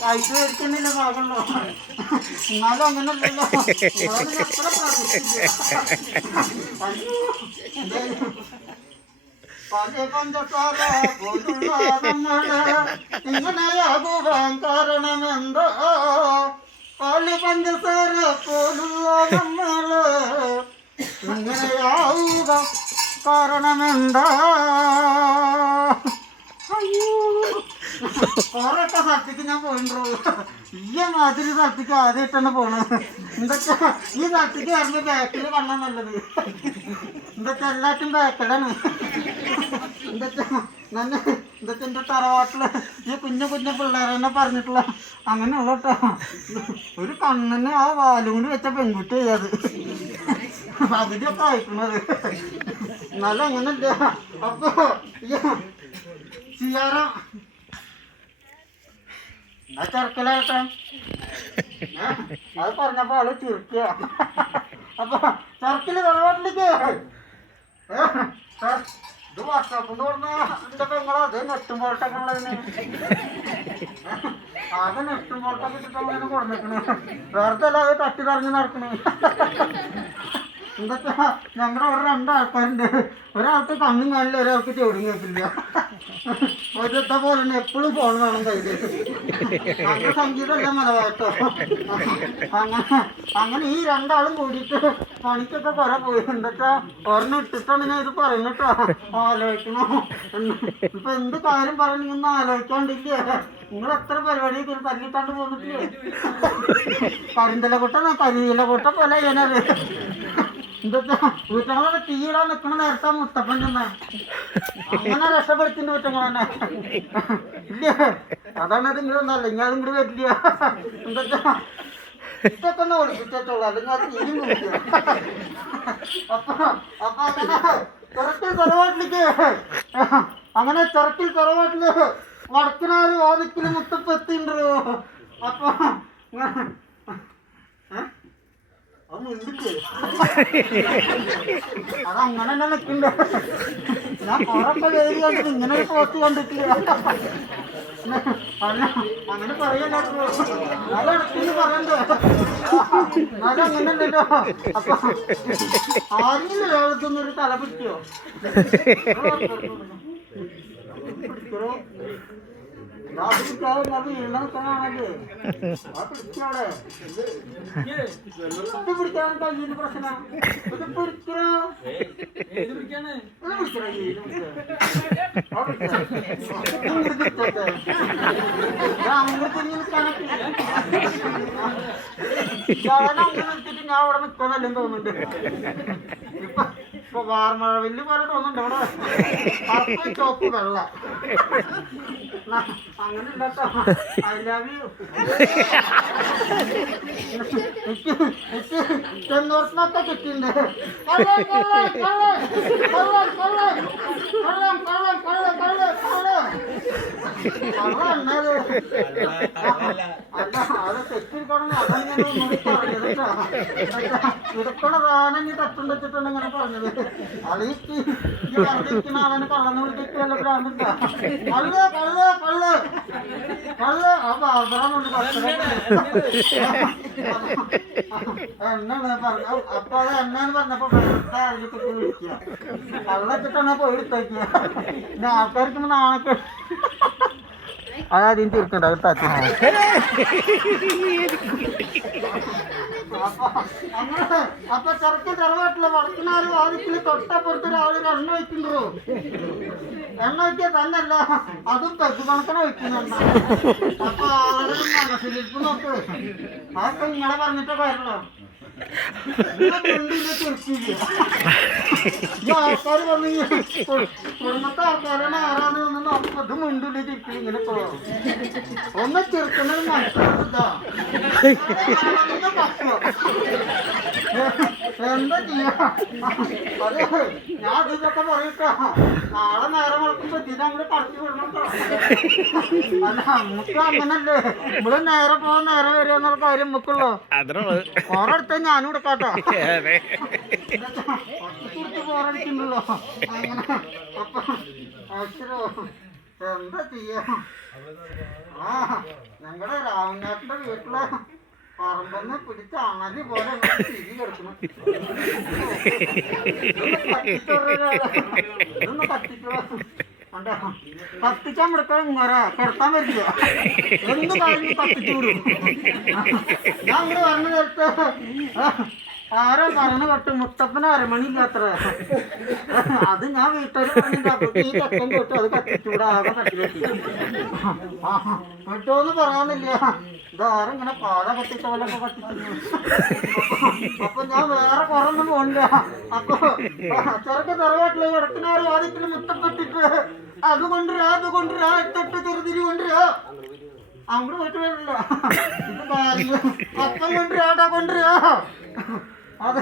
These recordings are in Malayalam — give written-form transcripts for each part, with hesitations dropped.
പൈസ മേടിക്കുന്നില്ല ഭാഗമുള്ളൂ, എന്നാലും അങ്ങനല്ലല്ലോ. പഞ്ചസാര പോലുള്ള നമ്മള് ഇങ്ങനെയാകുവാൻ കാരണമെന്തോ? പാല് പഞ്ചസാര പോലുള്ള നമ്മള് ഇങ്ങനെയാവുക കാരണമെന്താ? അയ്യോ, കൊറൊക്കെ സ്ഥലത്തേക്ക് ഞാൻ പോയിട്ടോ. ഈ മാതിരി സ്ഥലത്തേക്ക് ആദ്യമായിട്ടാണ് പോണത്. എന്തൊക്കെ ഈ സ്ഥലത്തേക്ക് വരുമ്പോ ബാക്കിൽ കണ്ണാൻ നല്ലത്. എന്തൊക്കെ എല്ലാറ്റും ബാക്കിലാണ്. എന്തൊക്കെ നല്ല ഇതൊക്കെ എൻ്റെ തറവാട്ടില് ഈ കുഞ്ഞു കുഞ്ഞു പിള്ളേരെന്നെ പറഞ്ഞിട്ടുള്ള അങ്ങനെയുള്ള കേട്ടോ. ഒരു കണ്ണിന് ആ വാലും കൊണ്ട് വെച്ച പെൺകുട്ടി അത് അതിലൊക്കെ അയക്കുന്നത്. എന്നാലും അങ്ങനല്ല. അപ്പൊ ചെയ്യാറ എന്നാ ചെറുക്കലായിട്ടെ അത് പറഞ്ഞപ്പോ ആള് ചിരിക്കുക. അപ്പൊ ചെറുക്കല് തറവാട്ടിലേക്ക് വർഷാപ്പ് പറഞ്ഞ എന്റെ പെങ്ങളെ അത് നെട്ടും പോട്ടൊക്കെ ഉള്ളതിന് അത് നെട്ടും പോട്ടൊക്കെ ഇട്ടിട്ട് കൊടുക്കണേ വേറെ അത് തട്ടി തറഞ്ഞ് നടക്കണേ. എന്തൊക്കെ ഞങ്ങളുടെ അവിടെ രണ്ടാൾക്കാരുണ്ട്, ഒരാൾക്ക് കണ്ണും കാണില്ല, ഒരാൾക്ക് ചെവിടും കേൾക്കില്ല. ഒരിത്തെ പോലെ തന്നെ എപ്പോഴും ഫോൺ വേണം കയ്യിൽ. അങ്ങനെ സംഗീതമല്ല മലവാട്ടോ. അങ്ങനെ ഈ രണ്ടാളും കൂടിയിട്ട് പണിക്കൊക്കെ കുറെ പോയി. എന്താ ഒരെണ്ണം ഇട്ടിട്ടാണ് ഞാൻ ഇത് പറയുന്നട്ടോ, ആലോചിക്കണോ. ഇപ്പൊ എന്ത് കാര്യം പറയണെങ്കിൽ ഒന്നും ആലോചിക്കാണ്ടില്ലേ. നിങ്ങൾ എത്ര പരിപാടി തല്ലിട്ടാണ്ട് പോന്നിട്ടില്ലേ? കരിന്തല കൊട്ട കരിയില കൊട്ട പോലെ ചെയ്യാനത്. എന്താ വീട്ടങ്ങളൊക്കെ തീയിടാൻ നിൽക്കണ നേരത്തെ മുത്തപ്പൻ ചെന്ന അങ്ങനെ രക്ഷപ്പെടുത്തിന്റെ വീട്ടങ്ങൾ തന്നെ ഇല്ലേ. അതാണ് അത് ഇങ്ങനെ ഒന്നല്ല, ഇങ്ങനെ അതും കൂടി വരില്ല. എന്താ ഇതൊക്കെ ഒന്ന് ഓടിപ്പിച്ചോളൂ, അല്ലെങ്കിൽ അത് തീരും കുടിക്കുക. അപ്പൊ അങ്ങനെ ചെറുക്കിൽ തറവാട്ടിലേക്ക് അങ്ങനെ ചെറുക്കിൽ തറവാട്ടില് വടക്കിനാര് വാതിക്കല് മുത്തപ്പെത്തിണ്ടോ. അപ്പൊ അതങ്ങനെ തന്നെ നിൽക്കണ്ട. ഞാൻ കൊറൊക്കെ വേരി കണ്ടിട്ട് ഇങ്ങനെ ഒരു പോസ്റ്റ് കണ്ടിട്ടില്ല. അങ്ങനെ പറയണ്ടോ, നല്ല ഇടയ്ക്ക് പറയണ്ടോ, നല്ല അങ്ങനെ ഉണ്ടല്ലോ. അപ്പൊ ആരെങ്കിലും ലോകത്തൊന്നും ഒരു തല പിടിക്കോ പിടിക്കോ? അത് വീണാണല്ലേ ആ പിടിക്കോടെ. ഇത് പിടിക്കാൻ കഴിയുന്ന പ്രശ്നം. ഇത് പിടിക്കണോ ഞാൻ അവിടെ നിൽക്കാന്നല്ലെന്ന് തോന്നുന്നുണ്ട്. ഇപ്പൊ വാർമഴ വലിയ പോലെ തോന്നുന്നുണ്ട്. അവിടെ കറുപ്പ് ചോപ്പ് വെള്ള അങ്ങനെ ഉണ്ടാട്ടോ. I love you. ചെന്നോർത്തിനൊക്കെ കിട്ടിണ്ട്. അത് തെറ്റിരിക്കണം. ഇടക്കണ താനം ഈ തട്ടും വെച്ചിട്ടുണ്ട് ഇങ്ങനെ പറഞ്ഞത്. അത് ഈ പറഞ്ഞിരിക്കുന്ന ആളെ കള്ളന്ന് വിളിച്ചിട്ടല്ല ഭ്രാന്തില്ല. കള്ള് കള്ള് കള്ള് കള്ള് ആ ബാർബറാന്നുണ്ട് എന്നാണ് പറഞ്ഞ. അപ്പൊ അത് എന്നാന്ന് പറഞ്ഞപ്പോ അറിയിപ്പിട്ട് വിളിക്കുക. കള്ളച്ചിട്ടാണ് പോയി എടുത്തേക്കുക. പിന്നെ ആൾക്കാർക്ക് നാണൊക്കെ അതാദ്യം തിരിക്കണ്ട താത്തി. അപ്പൊ ചെറുക്ക് ചെറുവാട്ടില് വടക്കിനാല് വാതിക്കല് തൊട്ടപ്പുറത്ത് ഒരാള് എണ്ണ വയ്ക്കുന്നുണ്ടോ. എണ്ണ വയ്ക്കുക തന്നല്ല, അതും പെഗ് കണക്കനെ വയ്ക്കുന്നുണ്ട. അപ്പൊ ആളുടെ മനസ്സിലിരിപ്പ് നോക്ക്. അതൊക്കെ ഇങ്ങനെ പറഞ്ഞിട്ട് കാര്യമല്ലോ. ആൾക്കാർ പറഞ്ഞു കുടുംബത്തെ ആൾക്കാരാണ് ആരാന്ന് നോക്കുമ്പോ ഇത് മുണ്ടില്ല തിരിക്കും. ഇങ്ങനെ പോകും ഒന്ന് ചെറുക്കുന്നത് മനസ്സിലാ. എന്താ ചെയ്യാ? അതെ ഞാൻ ഇതൊക്കെ പറയട്ടോ. നാളെ നേരം വളർത്തുമ്പോ ഇതിനങ്ങോട്ട് കടത്തി വിടണം. അല്ല നമുക്ക് അങ്ങനല്ലേ, നമ്മള് നേരെ പോകാൻ നേരെ വരിക എന്നുള്ള കാര്യം നമുക്കുള്ളൂ. ഓരോടുത്ത ഞാനും കൊടുക്കാട്ടോ. കുറിച്ച് പോറടിക്കുന്നുള്ളൂ അങ്ങനെ. അപ്പൊ അച്ഛനോ എന്താ ചെയ്യാ? ആ ഞങ്ങളുടെ രാമനാഥന്റെ വീട്ടിലെ പറമ്പൊന്ന് പിടിച്ച അണലി പോലെ തിരി കിടക്കണം. ഇതൊന്ന് കത്തിച്ചോ. കത്തിച്ചാൻ കൊടുക്കാൻ ഇങ്ങോരാ കിടത്താൻ പറ്റില്ല. എന്ത് കാര്യം കത്തിച്ചൂടും. ഞാൻ ഇവിടെ പറഞ്ഞു നേരത്തെ ആരോ പറഞ്ഞു കേട്ടു മുത്തപ്പന് അരമണിയില്ലാത്ര. അത് ഞാൻ വീട്ടുകാർ പറഞ്ഞിട്ട് ഈ തെക്കൻ കേട്ടു അത് കത്തിച്ചൂടാ ആകെ പറ്റില്ല. കേട്ടോന്ന് പറയാനില്ല. ഇതാരും ഇങ്ങനെ പാത കത്തിച്ച പോലൊക്കെ കത്തിച്ചു. അപ്പൊ ഞാൻ വേറെ കുറൊന്നും പോണില്ല. അപ്പൊ ചെറുക്ക് തറവാട്ടില് വടക്കിനാറ് വാദിക്കല് മുത്തപ്പെട്ടിട്ട് അത് കൊണ്ടുവരാ അത് കൊണ്ടുവരാ തൊട്ട് ചെറുതിരി കൊണ്ടുവരാ അങ്ങോട്ട് പോയിട്ട് വരില്ല. ഇത് കാര്യം അപ്പം കൊണ്ടുവരാ കൊണ്ടുവരാ. അത്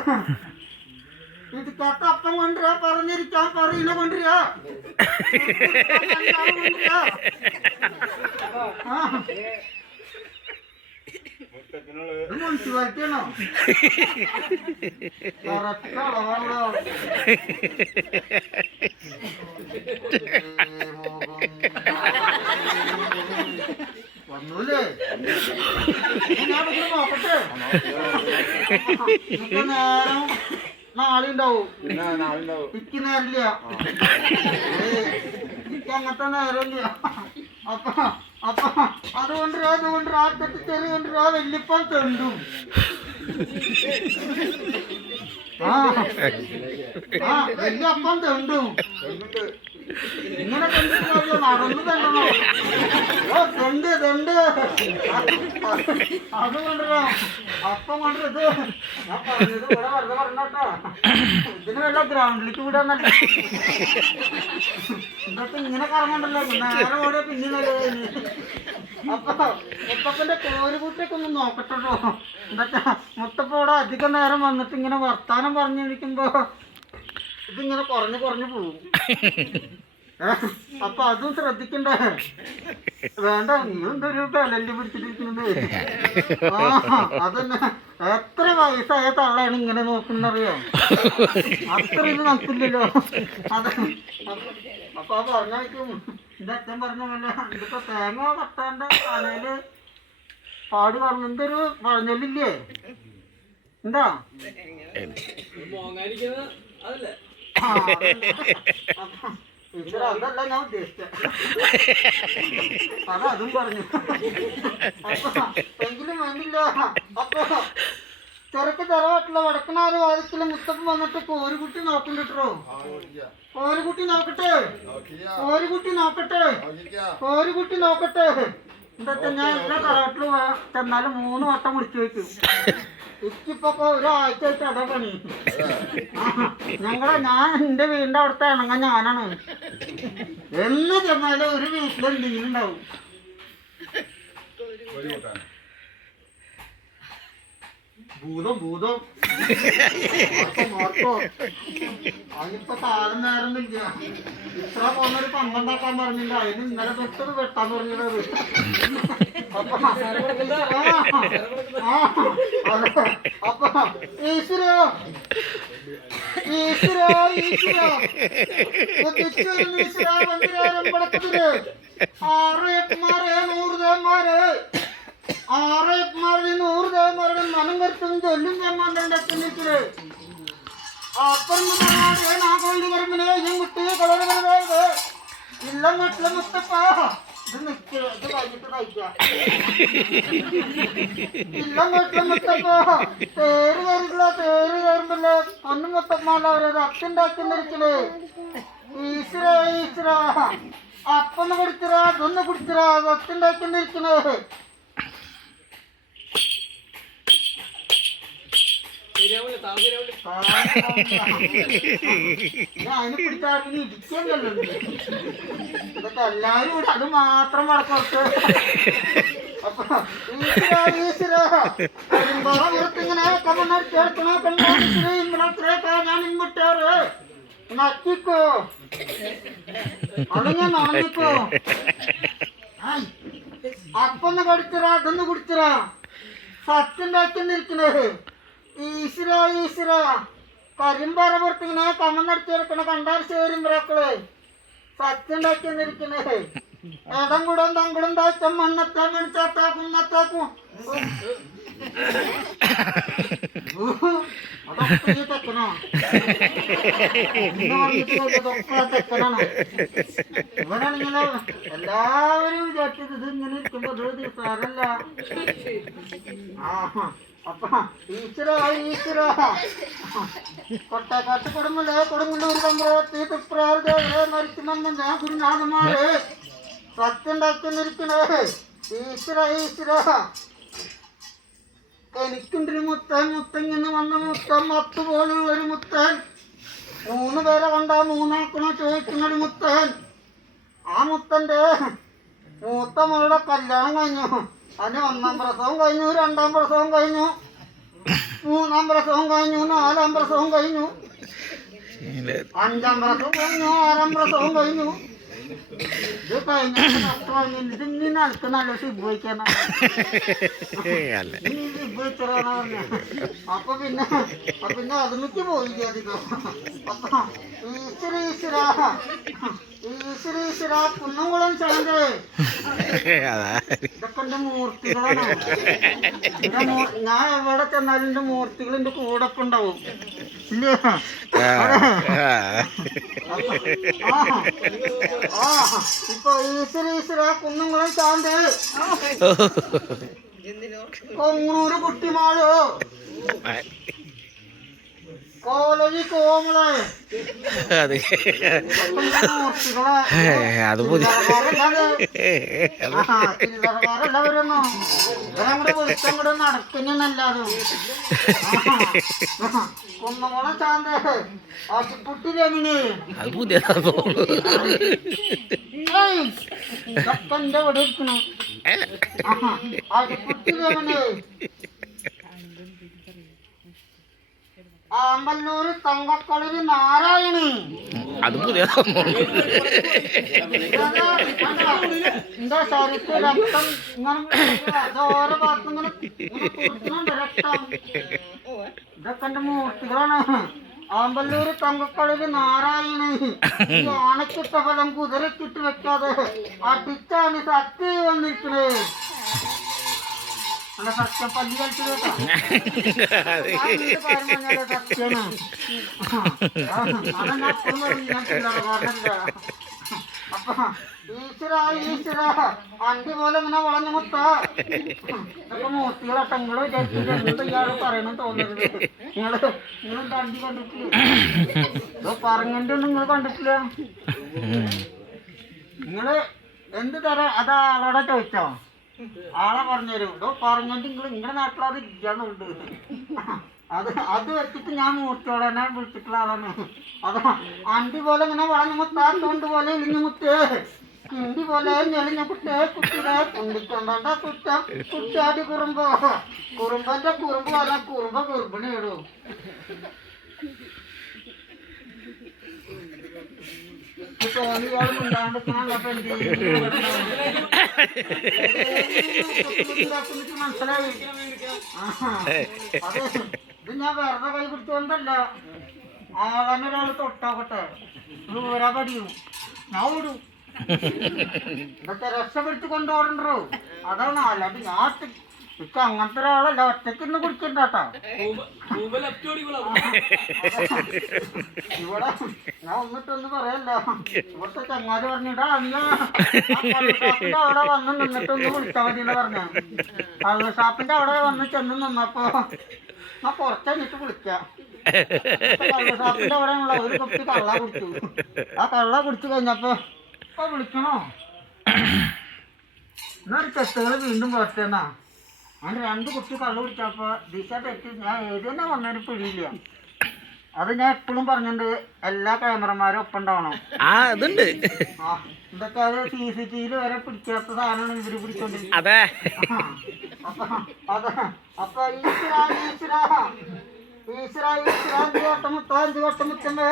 ഇത് കത്ത അപ്പം കൊണ്ടുവരാ, പറഞ്ഞിരിക്കാൻ പറയുന്ന കൊണ്ടുവരാ. മുനിസിപ്പാലിറ്റിയാണോ? കറക്റ്റ് അളവാണല്ലോ. വന്നൂലേ ഞാൻ നോക്കട്ടെ നേരം നാളെ ഉണ്ടാവും ഇക്ക് നേരില്ല ഇക്ക് അങ്ങനത്തെ നേരമില്ല അപ്പൊ അപ്പൊ അതുകൊണ്ട് ആ തെറ്റിച്ചെറി കൊണ്ട് വല്യപ്പം തെണ്ടും വല്യപ്പം തെണ്ടും ഇങ്ങനെ തെണ്ടില്ല നടന്നു തെണ്ടണോ ഓ തെണ്ട് അത് കൊണ്ടുവരോ അപ്പം കൊണ്ടത് ഞാൻ പറഞ്ഞത് ഇവിടെ വെറുതെ പറഞ്ഞോട്ടോ ഇതിന് വല്ല ഗ്രൗണ്ടിലേക്ക് വിടാന്നല്ല ഇതൊക്കെ ഇങ്ങനെ കറങ്ങണ്ടല്ലോ നേരെ ഓടിയ പിന്നെ അപ്പൊ മുത്തപ്പന്റെ കോരുകുട്ടിയൊക്കെ ഒന്ന് നോക്കട്ടോ എന്താ മുത്തപ്പ ഇവിടെ അധികം നേരം വന്നിട്ട് ഇങ്ങനെ വർത്താനം പറഞ്ഞിരിക്കുമ്പോ ഇതിങ്ങനെ കുറഞ്ഞു പോകും അപ്പൊ അതും ശ്രദ്ധിക്കണ്ടേ വേണ്ട നീ എന്തൊരു ബലല് പിടിച്ചിട്ടിരിക്കുന്നത് അതന്നെ എത്ര വയസ്സായ തള്ളയാണ് ഇങ്ങനെ നോക്കുന്നറിയോ അത്ര ഇത് നോക്കില്ലല്ലോ അത് അപ്പൊ അത് പറഞ്ഞായിരിക്കും എന്റെ അച്ഛൻ പറഞ്ഞ പോലെ ഇതിപ്പോ തേങ്ങ കട്ടാണ്ട് തലയില് പാട് പറഞ്ഞു എന്തൊരു പറഞ്ഞല്ലില്ലേ എന്താ അതല്ല ഞാൻ ഉദ്ദേശിച്ച അതും പറഞ്ഞു എങ്കിലും വേണ്ടില്ല അപ്പൊ ചെറുക്ക് തറവാട്ടില്ല വടക്കനാറ് വാദത്തില് മുത്തപ്പം വന്നിട്ട് കോരുകുട്ടി നോക്കണ്ടോ കോരുകുട്ടി നോക്കട്ടെ എന്താ ഞാൻ എല്ലാ തറവാട്ടില് ചെന്നാലും 3 വട്ടം വിളിച്ചു വെക്കും ഇക്കിപ്പോ ഒരാഴ്ച ആയിട്ട് അതാ പണി ഞാൻ എന്റെ വീടിന്റെ അവിടുത്തെ ഇണങ്ങ ഞാനാണ് എന്ന് ചെന്നാലും ഒരു വീട്ടിൽ എന്തെങ്കിലും ഉണ്ടാവും ഭൂതം അതിനിപ്പോ കാലം നേരമില്ല ഇത്ര പോകുന്നൊരു പമ്പണ്ടാക്കാൻ പറഞ്ഞില്ല അതിന് ഇന്നലെ തൊട്ടത് വെട്ടാൻ പറഞ്ഞത് അപ്പൊ ഈശ്വരോ വന്ദിരാരമ്പളത്തില് 6 ദേവന്മാരുടെ മനം കരുത്തും ചൊല്ലും ചെമ്മാന്റെ അച്ഛനിച്ചില് അപ്പുറം നാഗോളി പറമ്പില് ഞാൻ കുട്ടിയെ കളറുന്നത് ഇല്ലം വീട്ടിലെ മുത്തപ്പ ഇത് കഴിഞ്ഞിട്ട് കഴിക്കാം ഇല്ലം വീട്ടിലെ മുത്തപ്പ പേര് കയറുമ്പല്ലേ പൊന്നു മുത്തപ്പമാല അവരത് അച്ഛണ്ടാക്കുന്നിരിക്കല് ഈശ്വര അപ്പൊന്ന് കുടിച്ചിരാ അതൊന്ന് കുടിച്ചിരാ അത് അച്ഛണ്ടാക്കുന്നിരിക്കണേ അതിന് പിടിച്ചാൽ ഇടിക്കല്ലോ ഇതൊക്കെ എല്ലാരും കൂടെ അത് മാത്രം വളർത്ത് അപ്പൊ ഇങ്ങനെ ചേർക്കണോ ഞാൻ ഇങ്ങോട്ടേറ് നക്കിക്കോ അല്ലെങ്കിൽ നടന്നിക്കോ അപ്പൊന്ന് കടിച്ചറാ അതൊന്ന് കുടിച്ചറാ സത്യണ്ടാക്കിന്നിരിക്കണേ ഈശ്വര കരിമ്പാറ പുറത്തിങ്ങനെ കമന്നടിച്ചെടുക്കണ കണ്ടാൽ ചേരുമ്പറക്കള് സത്യണ്ടാക്കിന്നിരിക്കണേ ഇടം കൂടം തങ്കുടം താഴ്ത്തം മണ്ണത്താൻ മണിച്ചാത്താ കുന്നത്താക്കും അതൊക്കെ ഈ തെക്കനോ തെക്കനാണ് ഇവനാണിങ്ങനെ എല്ലാവരും വിചാരിച്ചത് ഇത് ഇങ്ങനെ ഇരിക്കുമ്പോ ഒരു ദിവസമല്ല അപ്പൊ ഈശ്വര കൊട്ടക്കാട്ട് കൊടുങ്ങല്ലൂർ തമ്പ്രവത്തി തുപ്രാർദ്ദേവരെ മരിക്കുമെന്ന് ഞാൻ ഗുരുനാഥന്മാരെ സത്യണ്ടാക്കുന്നിരിക്കണേ ഈശ്വര എനിക്കുണ്ടൊരു മുത്തങ്ങനെ വന്ന മുത്തൻ 10 പോലുള്ളൊരു മുത്തൻ 3 പേരെ കൊണ്ടാ 3 ചോദിക്കുന്നൊരു മുത്തൻ ആ മുത്തന്റെ മൂത്ത മകളുടെ കല്യാണം കഴിഞ്ഞു അതിന് 1ാം പ്രസവം കഴിഞ്ഞു 2ാം പ്രസവം കഴിഞ്ഞു 3ാം പ്രസവം കഴിഞ്ഞു 4ാം പ്രസവം കഴിഞ്ഞു 5ാം പ്രസവം കഴിഞ്ഞു 6ാം പ്രസവം കഴിഞ്ഞു ഇത് കഴിഞ്ഞിങ്ങനെ അടുത്ത് നല്ല സിബുവയ്ക്കാനാ സിബുവച്ചറാന്നാ പറഞ്ഞ അപ്പൊ പിന്നെ അതിലേക്ക് പോയില്ല അധികം അപ്പൊ ഈശ്വര ഈശ്വര കുന്നംകുളം ചാന്ത് ഇതൊക്കെ എന്റെ മൂർത്തികളാണ്. ഞാൻ എവിടെ ചെന്നാലും എന്റെ മൂർത്തികൾ എന്റെ കൂടെ ഒക്കെ ഉണ്ടാവും ഇല്ലേ? ഇപ്പൊ ഈശ്വര കുന്നംകുളം ചാന്ത് കൊങ്ങൂര് കുട്ടിമാളോ കോളേജ് കോമള് അത് പുതിയ ചില്ലറക്കാരെല്ലാവരും ഇവരങ്ങോട്ട് വിളിച്ചങ്ങോട്ട് നടക്കുന്നല്ലാതും കുന്നംകുളം ചാന്ത് ആശുപുട്ടി രമിന് അത് പുതിയതാണോ? എന്റെ ഇവിടെ ഇരിക്കണം. ആശുപുട്ടി രമിന് ആമ്പല്ലൂര് തങ്കക്കൊളിര് നാരായണി അത് പുതിയതാണോ? എന്താ ശരീരത്തിൽ രക്തം ഇങ്ങനെ ഓരോ ഭാഗത്തും ഇങ്ങനെ കുടിക്കുന്നുണ്ട് രക്തം. ഇതൊക്കെ എന്റെ മൂർത്തികളാണ്. ആമ്പല്ലൂര് തങ്കക്കൊളിര് നാരായണി ഈ ആണക്കിട്ട ഫലം കുതിരക്കിട്ട് വെക്കാതെ അടിച്ചാണ് സത്യ വന്നിരിക്കണേ. സത്യം പല്ലി കളിച്ചു സത്യാണ്. അപ്പൊ ഈശ്വര അണ്ടി പോലെ ഇങ്ങനെ വളഞ്ഞു മുത്ത ഇതൊക്കെ മൂർത്തികളാട്ടോ. നിങ്ങള് വിചാരിച്ചിട്ട് ഇയാള് പറയണെന്ന് തോന്നരുത്. നിങ്ങളെന്താ അണ്ടി കണ്ടിട്ടില്ല? ഇപ്പൊ പറഞ്ഞിട്ട് നിങ്ങൾ കണ്ടിട്ടില്ല. നിങ്ങള് എന്ത് തരാ അതാ ആളോടെ ചോദിച്ചോ? ആളെ പറഞ്ഞുതരും. പറഞ്ഞിട്ട് നിങ്ങളുടെ നാട്ടിൽ അത് ഇല്ലാന്നുണ്ട്. അത് വെച്ചിട്ട് ഞാൻ മൂർത്തിയോടെ തന്നെ വിളിച്ചിട്ടുള്ള ആളാണ്. അത് അണ്ടി പോലെ ഇങ്ങനെ വളഞ്ഞു മുത്താ തൊണ്ട് പോലെ ഇളിഞ്ഞു മുത്ത് കിണ്ടി പോലെ ഞെളിഞ്ഞ കുട്ടേ കുട്ടിയുടെ കുണ്ടിക്കൊണ്ട കുറ്റാടി കുറുമ്പന്റെ കുറുമ്പ് പറഞ്ഞ കുറുമ്പ ഗർഭിണിയിടും. മനസ്സിലായി. ഇത് ഞാൻ വെറുതെ കൈ പിടിച്ചോണ്ടല്ല. ആളെന്നെ ഒരാള് തൊട്ടാക്കട്ടെ ഊരാ പടിയും ഞാൻ ഓടും. ഇതൊക്കെ രക്ഷപ്പെടുത്തി കൊണ്ടുപോകണ്ടോ? അതാണ്. അല്ലാണ്ട് ഞാൻ ഇപ്പൊ അങ്ങനത്തെ ഒരാളല്ല. ഒറ്റയ്ക്ക് ഇന്ന് കുടിക്കണ്ടാട്ടാ. ഇവിടെ ഞാൻ ഒന്നിട്ടൊന്ന് പറയല്ല. ഇവിടുത്തെ ചങ്ങാതി പറഞ്ഞിട്ടാ അന്ന് കള്ളുഷാപ്പിന്റെ അവിടെ വന്ന് നിന്നിട്ടൊന്ന് വിളിച്ചാൽ മതി എന്ന് പറഞ്ഞ. കള്ളുഷാപ്പിന്റെ അവിടെ വന്ന് ചെന്ന് നിന്നപ്പോ ഞാൻ കുറച്ചഞ്ഞിട്ട് വിളിക്കാം. കള്ളുഷാപ്പിന്റെ അവിടെ ഉള്ള ഒരു കുപ്പി കള്ള കുടിച്ചു. ആ കള്ള കുടിച്ചു കഴിഞ്ഞപ്പോ ഇപ്പൊ വിളിക്കണോ എന്നൊരു ചെത്തുകൾ വീണ്ടും പുറത്തേന്നാ. അങ്ങനെ 2 കുപ്പി കള്ളു കുടിച്ചപ്പോ ദിശ തെറ്റി. ഞാൻ ഏത് തന്നെ വന്നൊരു പിടിയില്ല. അത് ഞാൻ എപ്പോഴും പറഞ്ഞിട്ടുണ്ട്, എല്ലാ ക്യാമറമാരും ഒപ്പം ഉണ്ടാവണം. ഇതൊക്കെ അത് CCTV വരെ പിടിക്കാത്ത സാധനമാണ് ഇവര് പിടിച്ചോണ്ടിരിക്കുന്നത്. അപ്പൊ മുത്തമ്മേ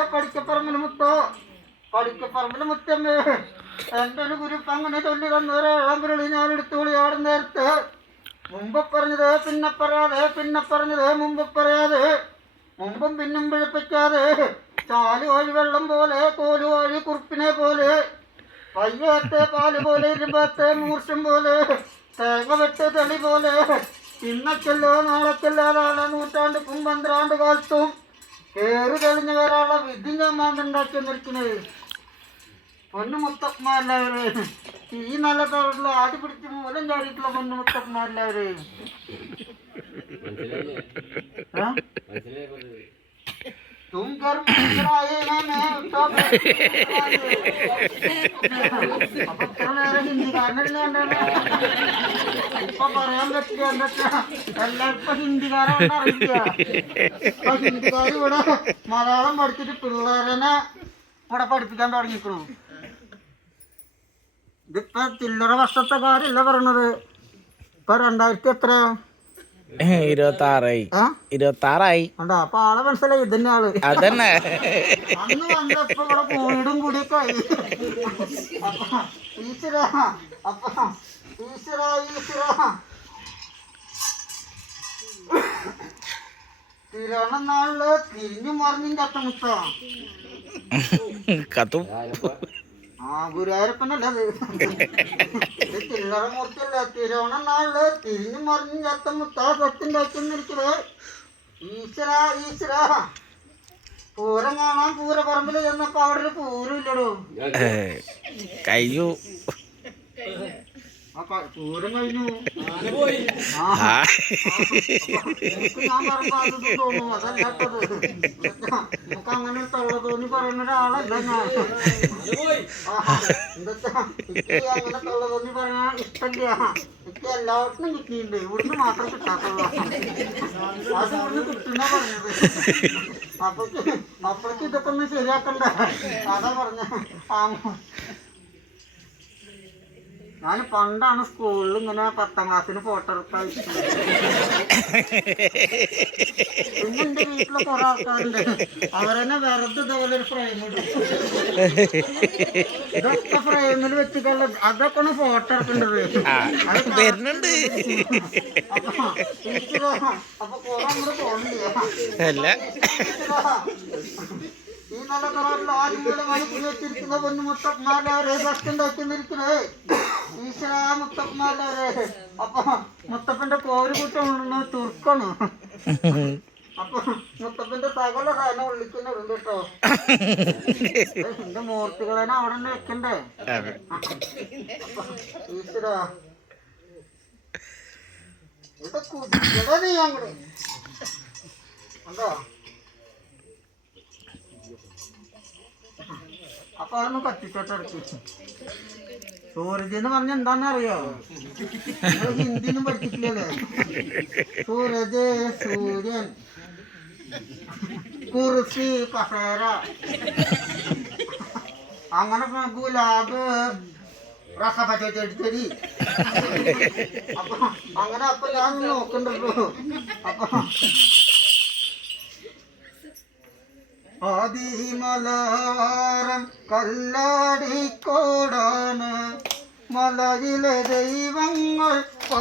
പഠിക്കപ്പറമ്പില് മുത്തമ്മേ എന്റെ ഒരു കുരുപ്പ് അങ്ങനെ ചൊല്ലി തന്നൊരേഴാമ്പുരളി ഞാൻ എടുത്തുകൊളി ആടും നേരത്ത് മുമ്പ് പറഞ്ഞത് പിന്നെ പറയാതെ, പിന്നെ പറഞ്ഞത് മുമ്പ് പറയാതെ, മുമ്പും പിന്നും പിഴപ്പിക്കാതെ, ചാല് വഴി വെള്ളം പോലെ, കോല് വഴി കുറുപ്പിനെ പോലെ, പയ്യത്തെ പാല് പോലെ, ഇരുപത്തെ മൂർഷം പോലെ, തേങ്ങ വെട്ട് തെളി പോലെ, ഇന്നക്കല്ലോ നാളക്കല്ലോ നാളെ നൂറ്റാണ്ടുക്കും 12 കാലത്തും കേറി തെളിഞ്ഞു വരാനുള്ള വിധി ഞാൻ മാണ്ടുണ്ടാക്കി വന്നിരിക്കുന്നത്. പൊന്നു മുത്തപ്പന്മാരെല്ലാവരും ഈ നല്ല തവറിൽ ആദ്യ പിടിച്ച് മൂലം ചാടിയിട്ടുള്ള പൊന്നു മുത്തപ്പന്മാരെല്ലാവരും ഇപ്പൊ പറയാൻ പറ്റില്ല. എന്തൊക്കെ എല്ലാവർക്കും ഹിന്ദിക്കാരാണെന്ന് അറിയില്ല. ഇപ്പൊ ഹിന്ദിക്കാർ ഇവിടെ മലയാളം പഠിച്ചിട്ട് പിള്ളേരനെ ഇവിടെ പഠിപ്പിക്കാൻ തുടങ്ങിക്കണു. ഇതിപ്പോ ചില്ലറ വർഷത്തെ കാര്യമല്ല പറയണത്. ഇപ്പൊ 2000 എത്ര 26 ഉണ്ടോ? അപ്പൊ ആളെ മനസ്സിലായി. ഇതന്നെ ആള് അതന്നെ. അന്ന് വന്നപ്പോ ഇവിടെ വീടും കൂടിയൊക്കെ ആയി. ഈശ്വര തിരുവണ്ണ നാളില് തിരിഞ്ഞു മറിഞ്ഞും കത്തുമുത്ത കത്തും. ആ ഗുരുവായൂരപ്പനല്ലേ അത്. ഇത് ചില്ലറ മൂർത്തിയല്ല. തിരുവോണം നാളില് തിരിഞ്ഞു മറിഞ്ഞു ചത്ത മുത്താ സത്തുണ്ടാക്കിന്നിരിക്കണേ. ഈശ്വര ഈശ്വര. പൂരം കാണാൻ പൂരപ്പറമ്പിൽ ചെന്നപ്പോ അവിടെ ഒരു പൂരം ഇല്ലടോ. കഴിഞ്ഞു. പൂരം കഴിഞ്ഞു. ആ ഞാൻ പറയുമ്പോ അത് തോന്നും. അതല്ലാത്തത് നമുക്ക് അങ്ങനെ തൊള്ള തോന്നി പറയുന്ന ഒരാളല്ല ഞാൻ. എന്താ അങ്ങനെ തൊള്ള തോന്നി പറയാൻ ഇഷ്ടമില്ല. എനിക്ക് എല്ലാവർക്കും കിട്ടിയിട്ടുണ്ട്. ഇവിടുന്ന് മാത്രം കിട്ടാത്തുള്ളൂ. അത് ഇവിടുന്ന് കിട്ടുന്ന പറഞ്ഞത്. അപ്പോഴേക്ക് ഇതൊക്കെ ഒന്ന് ശരിയാക്കണ്ട. അതാ പറഞ്ഞ. ഞാൻ പണ്ടാണ് സ്കൂളിൽ ഇങ്ങനെ 10ാം ക്ലാസ്സിന് ഫോട്ടോ എടുക്കാൻ. പിന്നെ എന്റെ വീട്ടിലെ കുറെ ആൾക്കാരുണ്ട്. അവരെന്നെ വെറുതെ ഇതുപോലെ ഒരു ഫ്രെയിം ഇടും. ഇതൊക്കെ ഫ്രെയിമിൽ വെച്ചിട്ടുള്ള അതൊക്കെയാണ് ഫോട്ടോ എടുക്കേണ്ടത്. വരുന്നുണ്ട്. അപ്പൊ കുറെ നമ്മള് പോണില്ല. ഈ നല്ല തറവാട്ടിൽ ആദ്യങ്ങളെ വഴിക്ക് വെച്ചിരിക്കുന്ന പൊന്നു മുത്തപ്പന്മാരെ ഭക്ഷണ്ടാക്കിന്നിരിക്കണേ. ഈശ്വര മുത്തപ്പന്മാരെ. അപ്പൊ മുത്തപ്പന്റെ കോര് കൂട്ടം തുർക്കാണ്. അപ്പൊ മുത്തപ്പന്റെ സകല സാധനം വിളിക്കുന്നുണ്ട് കേട്ടോ. എന്റെ മൂർത്തികളെ അവിടെ തന്നെ വെക്കണ്ടേ. ഈശ്വര ഇത് കുടിക്കട നീ അങ്ങോട്ട് ഉണ്ടോ. അപ്പൊ അതൊന്ന് കത്തിച്ചോട്ടെ ഇടയ്ക്ക്. സൂരജ് എന്ന് പറഞ്ഞ എന്താന്നറിയോ? ഹിന്ദിന്നും പഠിച്ചിട്ടില്ലല്ലേ. സൂരജ് സൂര്യൻ, കുർസി കസേര, അങ്ങനെ ഗുലാബ് റസപച്ചെടി. അപ്പൊ അങ്ങനെ അപ്പൊ ഞാൻ നോക്കണ്ടല്ലോ. അപ്പൊ ആദിമലവാരം കല്ലാടിക്കോടാണ് മലയിലെ ദൈവങ്ങൾ